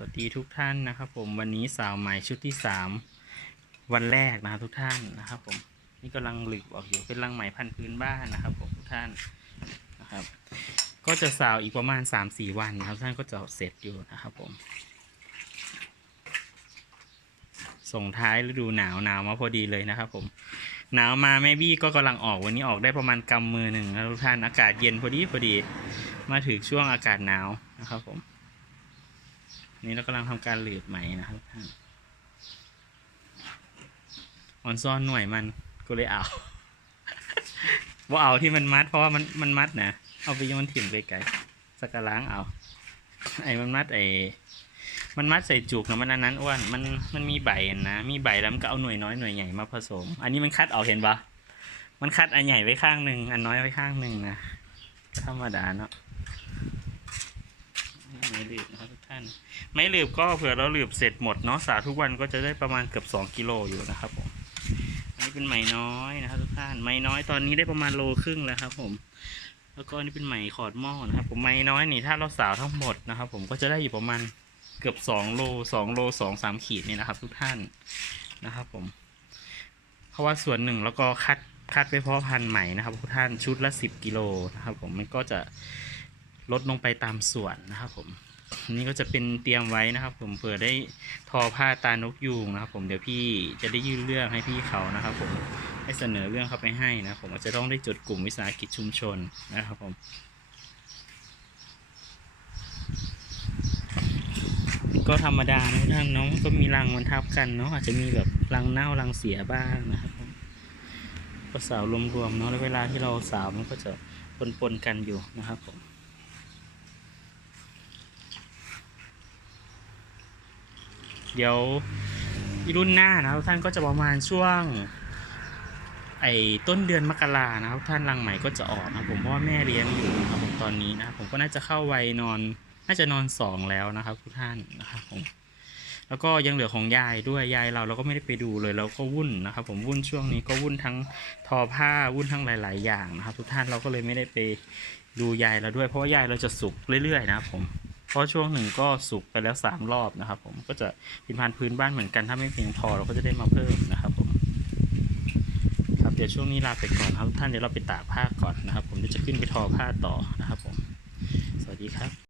วัสดีทุกท่านนะครับ ผมวันนี้สาวใหม่ชุดที่สามวันแรกนะครับทุกท่านนะครับ ผมนี่กำลังหลึกออกอยู่เป็นรังไหมพันพื้นบ้านนะครับ ผมทุกท่านนะครับ ก็จะสาวอีกประมาณสามสี่วันนะครับ ท่านก็จะเสร็จอยู่นะครับ ผม ส่งท้ายฤดูหนาวหนาวมาพอดีเลยนะครับ ผมหนาวมาแม่บี้ก็กำลังออกวันนี้ออกได้ประมาณกำมือหนึ่งนะทุกท่านอากาศเย็นพอดีพอดี มาถึงช่วงอากาศหนาวนะครับ ผม นี่เรากำลังทำการหลืบไหมนะครับท่านออนซ่อนหน่วยมันก็เลยเอาว่าเอาที่มันมัด เพราะว่ามันมันมัดนะเอาไปโยนถิ่มไปไกลสักกะล้างเอา ไอ้มันมัดไอ้มันมัดใส่จุกนะมันอันนั้นอ้วนมันมันมีใบนะมีใบแล้วมันก็เอาหน่วยน้อยหน่วยใหญ่มาผสม อันนี้มันคัดเอาเห็นปะมันคัดอันใหญ่ไว้ข้างหนึ่งอันน้อยไว้ข้างหนึ่งนะธรรมดาเนาะ ไม่ลืบนะครับทุกท่าน ไม่ลืบก็เผื่อเราลืบเสร็จหมดเนาะสาทุกวันก็จะได้ประมาณเกือบสองกิโลอยู่นะครับผมอันนี้เป็นไหมน้อยนะครับทุกท่านไหมน้อยตอนนี้ได้ประมาณโลครึ่งแล้วครับ ผม แล้วก็อันนี่เป็นไหมขอดหม้อนะครับ ผมไหมน้อยนี่ถ้าเราสาวทั้งหมดนะครับ ผมก็จะได้อยู่ประมาณเกือบสองโลสองโลสองสามขีดนี่นะครับ ทุกท่านนะครับผม เพราะว่าส่วนหนึ่งแล้วก็คัดคัดไปเพาะพันธุ์ใหม่นะครับทุกท่านชุดละสิบกิโลนะครับ ผมมันก็จะ ลดลงไปตามส่วนนะครับผมนนี้ก็จะเป็นเตรียมไว้นะครับ ผมเผื่อได้ทอผ้าตานกยูงนะครับ ผมเดี๋ยวพี่จะได้ยื่นเรื่องให้พี่เขานะครับ ผมให้เสนอเรื่องเข้าไปให้นะผมอาจจะต้องได้จดกลุ่มวิสาหกิจชุมชนนะครับผมก็ธรรมดานะท่านน้องก็มีรังมันทับกันเนาะอาจจะมีแบบรังเน่ารังเสียบ้างนะครับผมก็สาวรวมๆเนาะแล้วเวลาที่เราสาวมันก็จะปนๆกันอยู่นะครับผม เดี๋ยวรุ่นหน้านะครับท่านก็จะประมาณช่วง ไอ้ต้นเดือนมกรานะครับ ท่านรังใหม่ก็จะออกนะผมเพราะว่าแม่เลี้ยงอยู่นะครับผมตอนนี้นะผมก็น่าจะเข้าวัยนอน น่าจะนอนสองแล้วนะครับทุกท่านนะครับผมแล้วก็ยังเหลือของยายด้วยยายเราเราก็ไม่ได้ไปดูเลยเราก็วุ่นนะครับผมวุ่นช่วงนี้ก็วุ่นทั้งทอผ้าวุ่นทั้งหลาย ๆ อย่างนะครับ ทุกท่านเราก็เลยไม่ได้ไปดูยายเราด้วย เพราะว่ายายเราจะสุกเรื่อยๆ นะครับผม เพราะช่วงหนึ่งก็สุกไปแล้วสามรอบนะครับ ผมก็จะเป็นพันธุ์พื้นบ้านเหมือนกันถ้าไม่เพียงพอเราก็จะได้มาเพิ่มนะครับผมครับเดี๋ยวช่วงนี้ลาไปก่อนครับท่านเดี๋ยวเราไปตากผ้าก่อนนะครับ ผมเดี๋ยวจะขึ้นไปทอผ้าต่อนะครับผม สวัสดีครับ